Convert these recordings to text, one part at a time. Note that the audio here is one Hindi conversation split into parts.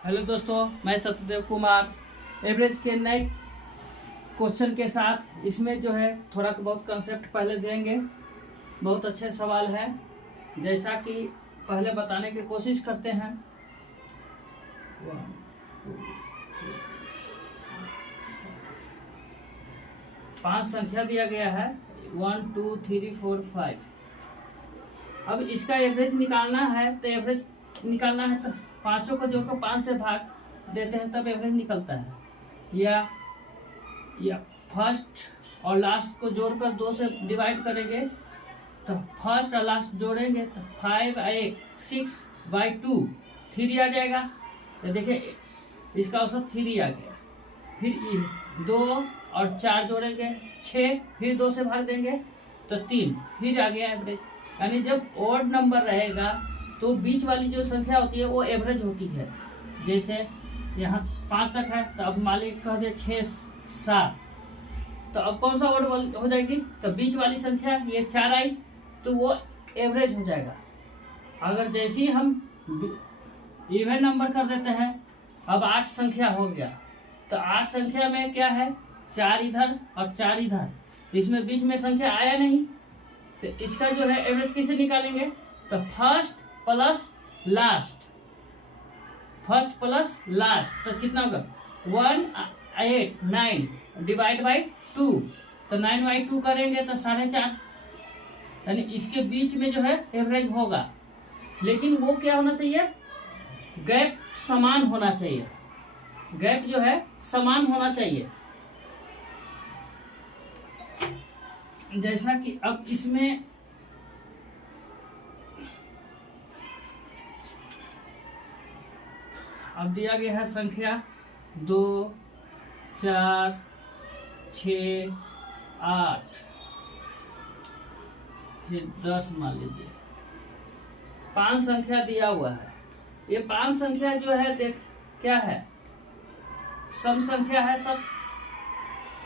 हेलो दोस्तों, मैं सत्यदेव कुमार एवरेज के नए क्वेश्चन के साथ इसमें जो है थोड़ा बहुत कंसेप्ट पहले देंगे। बहुत अच्छे सवाल है, जैसा कि पहले बताने की कोशिश करते हैं। 5 संख्या दिया गया है 1 2 3 4 5। अब इसका एवरेज निकालना है, तो एवरेज निकालना है तो पांचों को जोड़कर 5 से भाग देते हैं तब एवरेज निकलता है। या फर्स्ट और लास्ट को जोड़कर 2 से डिवाइड करेंगे तो फर्स्ट और लास्ट जोड़ेंगे तो 5 8 6/2 3 आ जाएगा। तो देखिए इसका औसत 3 आ गया। फिर 2 और 4 जोड़ेंगे 6, फिर 2 से भाग देंगे तो 3, फिर आ गया एवरेज। यानी जब ऑड नंबर रहेगा तो बीच वाली जो संख्या होती है वो एवरेज होती है। जैसे यहाँ 5 तक है तो अब मालिक कह दे 6 7, तो अब कौन सा ऑड हो जाएगी? तो बीच वाली संख्या ये 4 आई तो वो एवरेज हो जाएगा। अगर जैसे ही हम इवन नंबर कर देते हैं, अब 8 संख्या हो गया तो 8 संख्या में क्या है, 4 इधर और 4 इधर, इसमें बीच में संख्या आया नहीं। तो इसका जो है एवरेज कैसे निकालेंगे? तो फर्स्ट प्लस लास्ट तो कितना होगा? 1 8 9 डिवाइड बाई 2, तो 9/2 करेंगे तो 4.5। यानी इसके बीच में जो है एवरेज होगा, लेकिन वो क्या होना चाहिए? गैप समान होना चाहिए। गैप जो है समान होना चाहिए। जैसा कि अब इसमें अब दिया गया है संख्या 2 4 6 8 फिर 10 मान लीजिए। 5 संख्या दिया हुआ है। ये 5 संख्या जो है देख क्या है, सम संख्या है सब।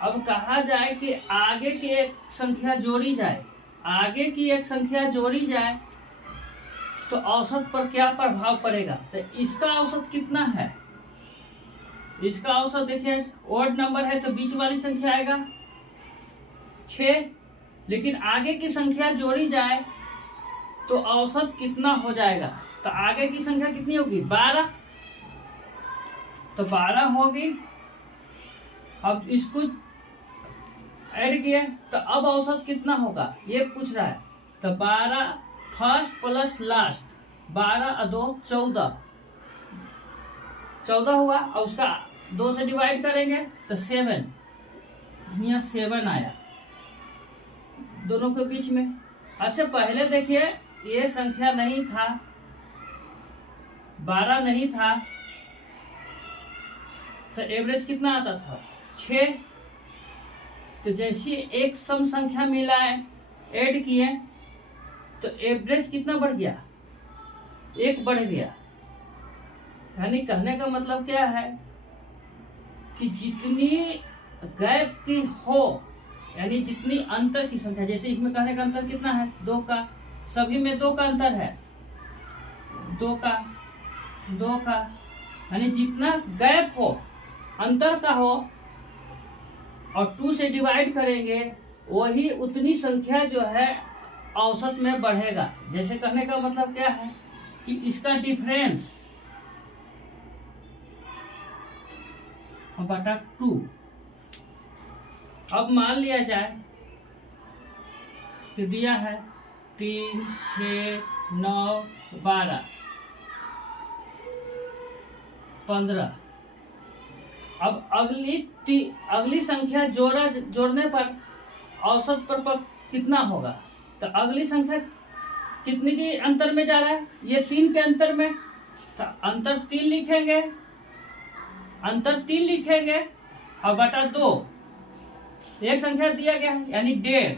अब कहा जाए कि आगे की एक संख्या जोड़ी जाए, आगे की एक संख्या जोड़ी जाए तो औसत पर क्या प्रभाव पड़ेगा? तो इसका औसत कितना है? इसका औसत देखिए, ऑड नंबर है तो बीच वाली संख्या आएगा 6, लेकिन आगे की संख्या जोड़ी जाए तो औसत कितना हो जाएगा? तो आगे की संख्या कितनी होगी? 12, तो 12 होगी। अब इसको ऐड किए तो अब औसत कितना होगा ये पूछ रहा है। तो 12 फर्स्ट प्लस लास्ट, 12 और 2 14 हुआ, और उसका 2 से डिवाइड करेंगे तो 7, यहाँ 7 आया दोनों के बीच में। अच्छा पहले देखिए ये संख्या नहीं था, 12 नहीं था, तो एवरेज कितना आता था? 6। तो जैसे एक सम संख्या मिलाए, ऐड किए तो एवरेज कितना बढ़ गया? 1 बढ़ गया। यानी कहने का मतलब क्या है कि जितनी गैप की हो, यानी जितनी अंतर की संख्या, जैसे इसमें कहने का अंतर कितना है? 2 का, सभी में 2 का अंतर है, 2 का, यानी जितना गैप हो, अंतर का हो, और 2 से डिवाइड करेंगे वही उतनी संख्या जो है औसत में बढ़ेगा। जैसे कहने का मतलब क्या है कि इसका डिफरेंस बटा 2। अब मान लिया जाए कि दिया है 3 6 9 12 15। अब अगली संख्या जोड़ने पर औसत पर कितना होगा? तो अगली संख्या कितने के अंतर में जा रहा है? ये 3 के अंतर में, तो अंतर 3 लिखेंगे और बटा 2। एक संख्या दिया गया है यानी 1.5,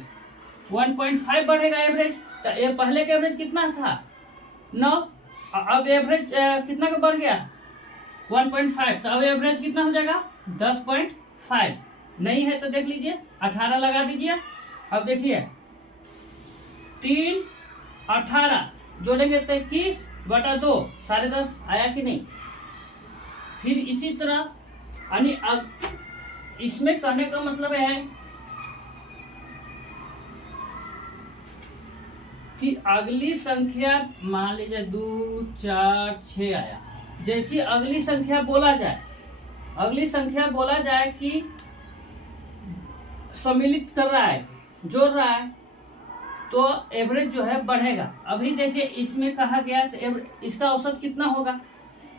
1.5 बढ़ेगा एवरेज। तो ये पहले का एवरेज कितना था? 9, अब एवरेज कितना का बढ़ गया? 1.5, तो अब एवरेज कितना हो जाएगा? 10.5। नहीं है तो देख लीजिए 18 लगा दीजिए। अब देखिए 3 18 जोड़ेंगे तो 21/2, 10.5 आया कि नहीं? फिर इसी तरह यानी इसमें कहने का मतलब है कि अगली संख्या मान लीजिए 2 4 6 आया, जैसी अगली संख्या बोला जाए, अगली संख्या बोला जाए कि सम्मिलित कर रहा है, जोड़ रहा है, तो एवरेज जो है बढ़ेगा। अभी देखिए इसमें कहा गया तो इसका औसत कितना होगा,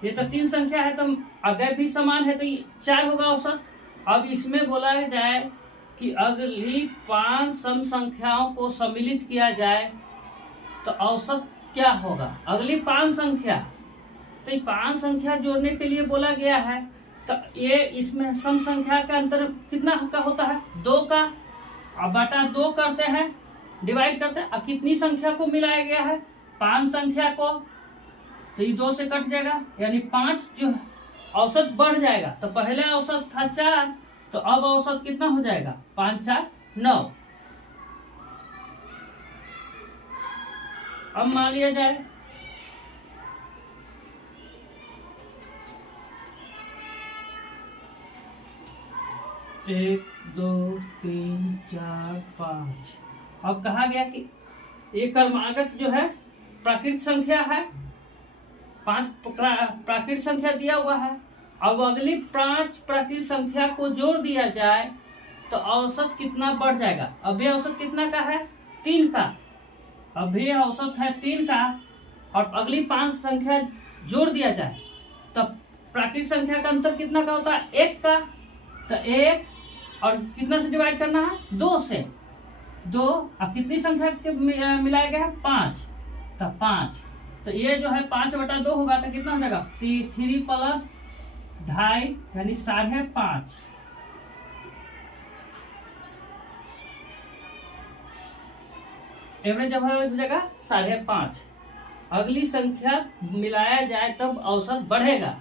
ये तो 3 संख्या है तो अगर भी समान है तो 4 होगा औसत। अब इसमें बोला जाए कि अगली 5 सम संख्याओं को सम्मिलित किया जाए तो औसत क्या होगा, अगली 5 संख्या, तो ये 5 संख्या जोड़ने के लिए बोला गया है। तो ये इसमें सम संख्या का अंतर कितना का होता है, 2 का, अब बटा 2 करते हैं, डिवाइड करते हैं। अब कितनी संख्या को मिलाया गया है, 5 संख्या को, तो ये 2 से कट जाएगा, यानी 5 जो औसत बढ़ जाएगा। तो पहले औसत था 4, तो अब औसत कितना हो जाएगा, 5 4 9। अब मान लिया जाए एक 2 3 4 5। अब कहा गया कि ये क्रमागत जो है प्राकृतिक संख्या है, 5 प्राकृतिक संख्या दिया हुआ है। अब अगली 5 प्राकृतिक संख्या को जोड़ दिया जाए तो औसत कितना बढ़ जाएगा। अभी औसत कितना का है, 3 का, अभी औसत है 3 का, और अगली 5 संख्या जोड़ दिया जाए तो प्राकृतिक संख्या का अंतर कितना का होता है, 1 का। तो 1 और कितना से डिवाइड करना है, 2 से, 2। अब कितनी संख्या के मिलाया गया है, 5, तो 5, तो ये जो है 5 बटा 2 होगा तो कितना हो जाएगा, 3 प्लस 2.5 यानी 5.5। एवरेज जब हो जाएगा 5.5। अगली संख्या मिलाया जाए तब औसत बढ़ेगा।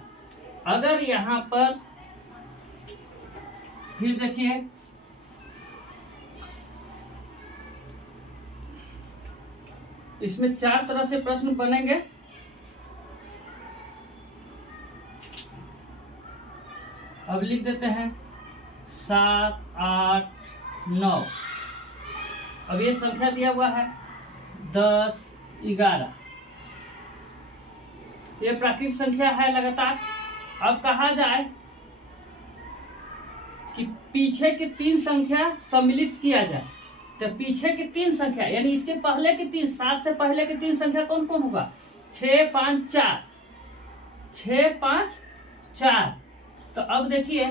अगर यहाँ पर फिर देखिए इसमें 4 तरह से प्रश्न बनेंगे। अब लिख देते हैं 7 8 9। अब ये संख्या दिया हुआ है 10 11, ये प्राकृतिक संख्या है लगातार। अब कहा जाए कि पीछे की 3 संख्या सम्मिलित किया जाए, तो पीछे की 3 संख्या यानी इसके पहले की 3, 7 से पहले की 3 संख्या कौन कौन होगा, 6 5 4, 6 5 4। तो अब देखिए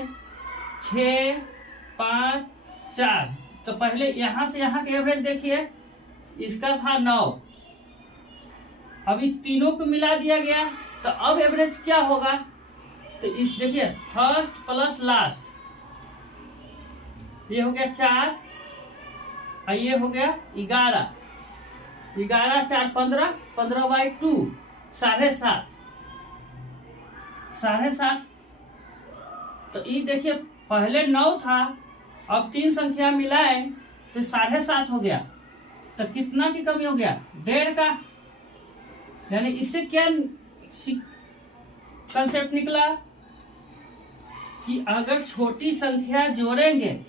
6 5 4, तो पहले यहां से यहां के एवरेज देखिए, इसका था 9, अभी तीनों को मिला दिया गया तो अब एवरेज क्या होगा, तो इस देखिए फर्स्ट प्लस लास्ट, ये हो गया 4 और ये हो गया 11, 11 4 15, 15/2 7.5, 7.5। तो ये देखिए पहले 9 था, अब 3 संख्या मिलाए तो 7.5 हो गया, तो कितना की कमी हो गया, 1.5 का। यानी इससे क्या कंसेप्ट निकला कि अगर छोटी संख्या जोड़ेंगे,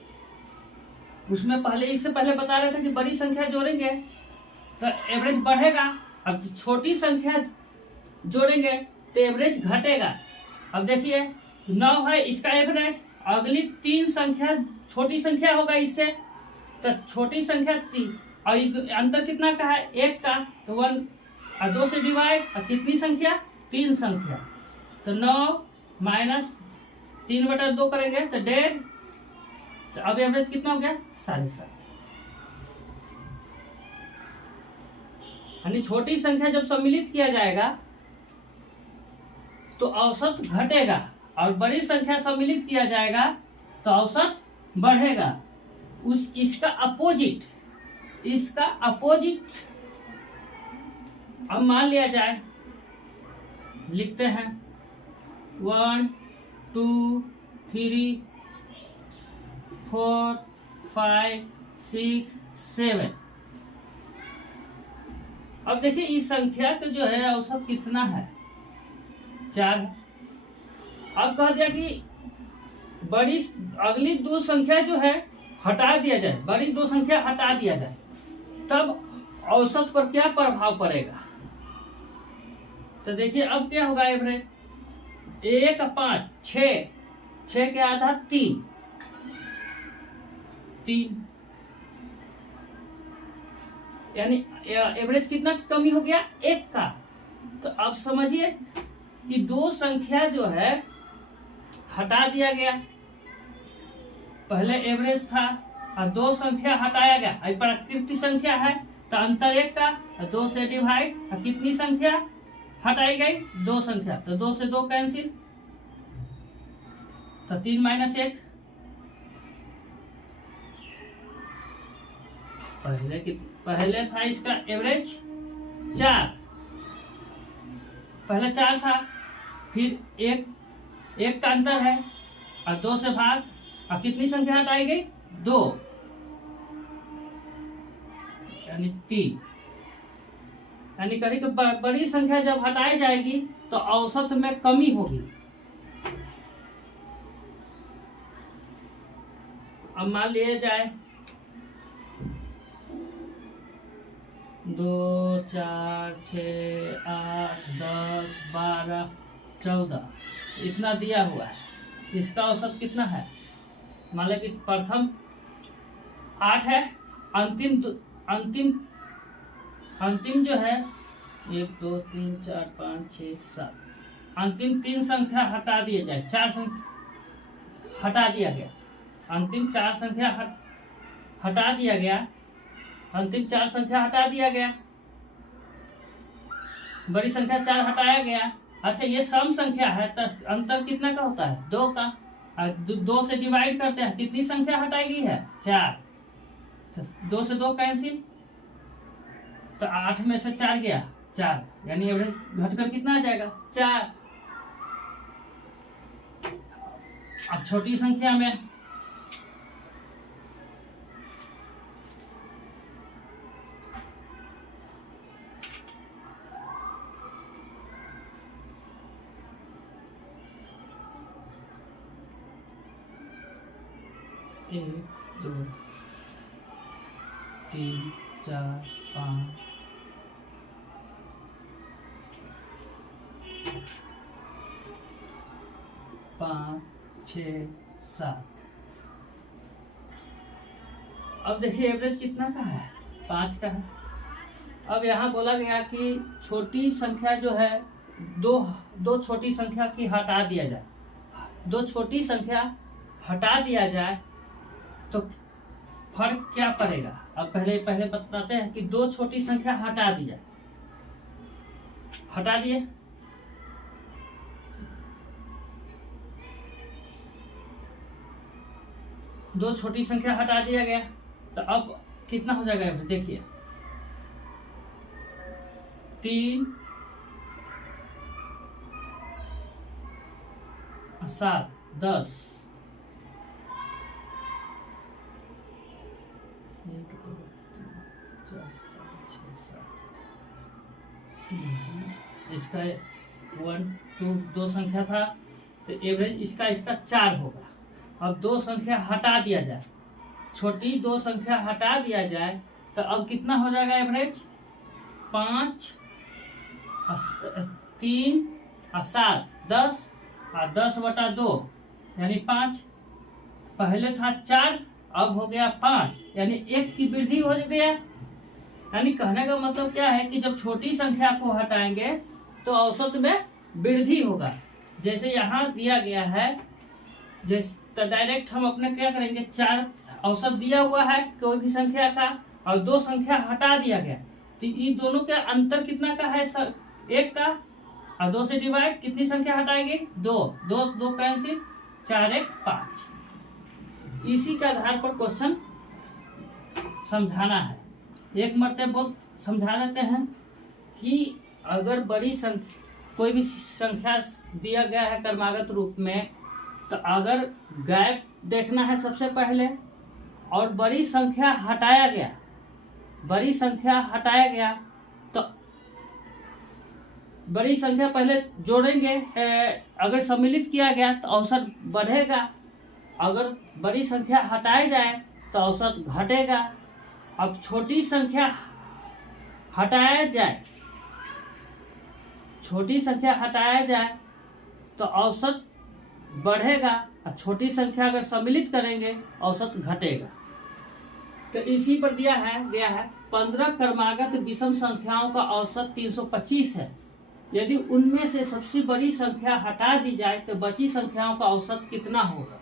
उसमें पहले इससे पहले बता रहे थे कि बड़ी संख्या जोड़ेंगे तो एवरेज बढ़ेगा। अब छोटी संख्या जोड़ेंगे तो एवरेज घटेगा। अब देखिए 9 है इसका एवरेज, अगली 3 संख्या छोटी संख्या होगा इससे, तो छोटी संख्या 3 और अंतर कितना का है, 1 का, तो 1 और 2 से डिवाइड, और कितनी संख्या, 3 संख्या, तो 9 माइनस 3/2 करेंगे तो 1.5, तो अब एवरेज कितना हो गया, 7.5। यानी छोटी संख्या जब सम्मिलित किया जाएगा तो औसत घटेगा, और बड़ी संख्या सम्मिलित किया जाएगा तो औसत बढ़ेगा। इसका अपोजिट अब मान लिया जाए, लिखते हैं 1 2 3 4 5 6 7। अब देखिए इस संख्या का जो है औसत कितना है, 4 है। अब कह दिया कि बड़ी अगली दो संख्या जो है हटा दिया जाए, बड़ी दो संख्या हटा दिया जाए, तब औसत पर क्या प्रभाव पड़ेगा। तो देखिए अब क्या होगा एवरेज, 1 5 6, 6 के आधा 3, यानी एवरेज कितना कमी हो गया, 1 का। तो अब समझिए कि दो संख्या जो है हटा दिया गया, पहले एवरेज था और दो संख्या हटाया गया, अब प्राकृतिक संख्या है तो अंतर 1 का, 2 से डिवाइड, और कितनी संख्या हटाई गई, 2 संख्या, तो 2 से 2 कैंसिल, तो 3 - 1। पहले था इसका एवरेज 4, पहले 4 था, फिर 1 का अंतर है और 2 से भाग, और कितनी संख्या हटाई गई, 2, यानी 3। यानी कभी बड़ी संख्या जब हटाई जाएगी तो औसत में कमी होगी। अब मान लिया जाए 2 4 6 8 10 12 14 इतना दिया हुआ है, इसका औसत कितना है, मान लें कि प्रथम 8 है, अंतिम जो है 1 2 3 4 5 6 7, अंतिम 3 संख्या हटा दिए जाए, 4 संख्या हटा दिया गया, अंतिम 4 संख्या हटा दिया गया, अंतिम 4 संख्या हटा दिया गया, बड़ी संख्या 4 हटाया गया। अच्छा ये सम संख्या है तो अंतर कितना का होता है, 2 का, और 2 से डिवाइड करते हैं, कितनी संख्या हटाई गई है, 4, तो 2 से 2 कैंसिल, तो 8 में से 4 गया 4, यानी एवरेज घटकर कितना आ जाएगा, 4। अब छोटी संख्या में एक 2 3 4 5 5 6 7। अब देखिए एवरेज कितना का है, 5 का है। अब यहाँ बोला गया कि छोटी संख्या जो है दो छोटी संख्या की हटा दिया जाए, 2 छोटी संख्या हटा दिया जाए तो फर्क क्या पड़ेगा। अब पहले बताते हैं कि 2 छोटी संख्या हटा दी जाए, हटा दिए, दो छोटी संख्या हटा दिया गया, तो अब कितना हो जाएगा, देखिए 3 7 10, 1 2 3 4 5 6 7, इसका 1 2 2 संख्या था तो एवरेज इसका 4 होगा। अब 2 संख्या हटा दिया जाए, छोटी 2 संख्या हटा दिया जाए तो अब कितना हो जाएगा एवरेज, 5 3 7 10, और 10/2 यानी 5, पहले था 4 अब हो गया 5, यानी 1 की वृद्धि हो गया। यानी कहने का मतलब क्या है कि जब छोटी संख्या को हटाएंगे तो औसत में वृद्धि होगा। जैसे यहाँ दिया गया है, जैसे तो डायरेक्ट हम अपने क्या करेंगे, 4 औसत दिया हुआ है कोई भी संख्या का और 2 संख्या हटा दिया गया, तो ये दोनों का अंतर कितना का है, 1 का, और 2 से डिवाइड, कितनी संख्या हटाएंगे, 2 कैंसिल, 4 1 5। इसी के आधार पर क्वेश्चन समझाना है। एक मरतबा समझा देते हैं कि अगर बड़ी संख्या कोई भी संख्या दिया गया है क्रमागत रूप में, तो अगर गैप देखना है सबसे पहले और बड़ी संख्या हटाया गया तो बड़ी संख्या पहले जोड़ेंगे, अगर सम्मिलित किया गया तो औसत बढ़ेगा, अगर बड़ी संख्या हटाई जाए तो औसत घटेगा। अब छोटी संख्या हटाया जाए, छोटी संख्या हटाया जाए तो औसत बढ़ेगा, और छोटी संख्या अगर सम्मिलित करेंगे औसत घटेगा। तो इसी पर गया है 15 क्रमागत विषम संख्याओं का औसत 325 है। यदि उनमें से सबसे बड़ी संख्या हटा दी जाए तो बची संख्याओं का औसत कितना होगा।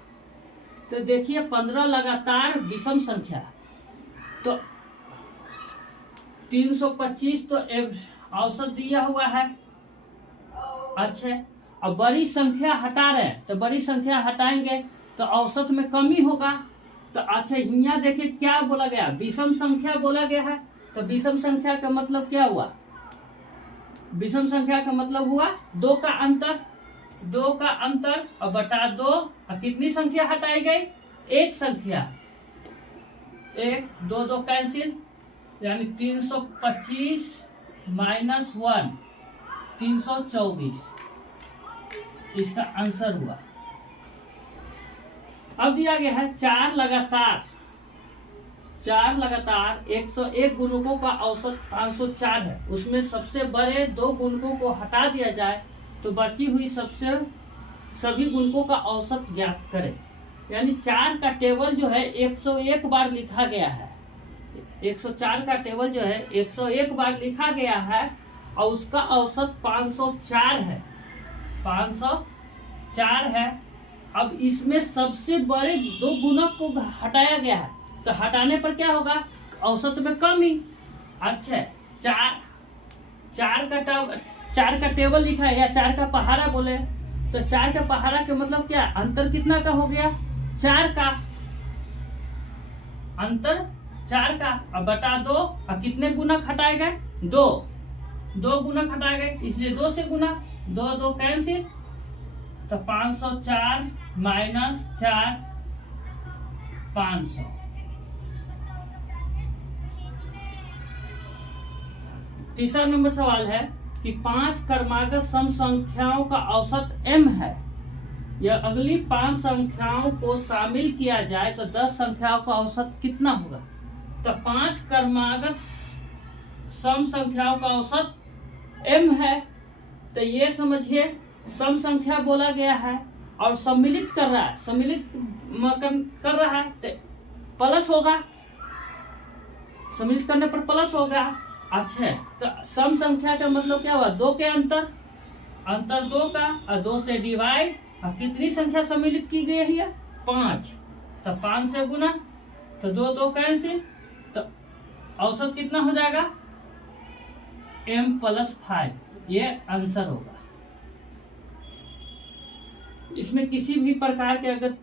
तो देखिए 15 लगातार विषम संख्या, तो 325 तो औसत दिया हुआ है। अच्छा, अब बड़ी संख्या हटा रहे हैं तो बड़ी संख्या हटाएंगे तो औसत में कमी होगा। तो अच्छा, यहाँ देखिए क्या बोला गया, विषम संख्या बोला गया है। तो विषम संख्या का मतलब क्या हुआ, विषम संख्या का मतलब हुआ 2 का अंतर, 2 का अंतर और बटा 2, और कितनी संख्या हटाई गई, एक संख्या, 1 2 2 कैंसिल, यानी 325 माइनस 1 324 इसका आंसर हुआ। अब दिया गया है 4 लगातार 101 गुणकों का औसत 504 है। उसमें सबसे बड़े 2 गुणकों को हटा दिया जाए तो बची हुई सभी गुणकों का औसत ज्ञात करें। यानी 4 का टेबल जो है 101 बार लिखा गया है, 104 का टेबल जो है 101 बार लिखा गया है और उसका औसत 504 है, 504 है। अब इसमें सबसे बड़े 2 गुणक को हटाया गया है, तो हटाने पर क्या होगा, औसत में कमी। अच्छा, 4 का टेबल लिखा है या 4 का पहाड़ा बोले, तो 4 का पहाड़ा के मतलब क्या, अंतर कितना का हो गया, 4 का अंतर, 4 का, अब बटा 2, और कितने गुणक हटाए गए, 2 गुणक हटाए गए, इसलिए 2 से गुना, 2 2 कैंसिल, तो 504 माइनस 4 500। तीसरा नंबर सवाल है कि 5 क्रमागत सम संख्याओं का औसत m है। यह अगली 5 संख्याओं को शामिल किया जाए तो 10 संख्याओं का औसत कितना होगा। तो 5 क्रमागत सम संख्याओं का औसत m है, तो ये समझिए सम संख्या बोला गया है और सम्मिलित कर रहा है, सम्मिलित कर रहा है तो प्लस होगा, सम्मिलित करने पर प्लस होगा। अच्छा, तो सम संख्या का मतलब क्या हुआ, 2 के अंतर 2 का, और 2 से डिवाइड, और कितनी संख्या सम्मिलित की गई है, 5, तो 5 से गुना, तो 2 2 कैंसिल, तो औसत कितना हो जाएगा, m + 5, ये आंसर होगा। इसमें किसी भी प्रकार के अगर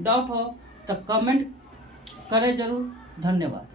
डाउट हो तो कमेंट करें जरूर। धन्यवाद।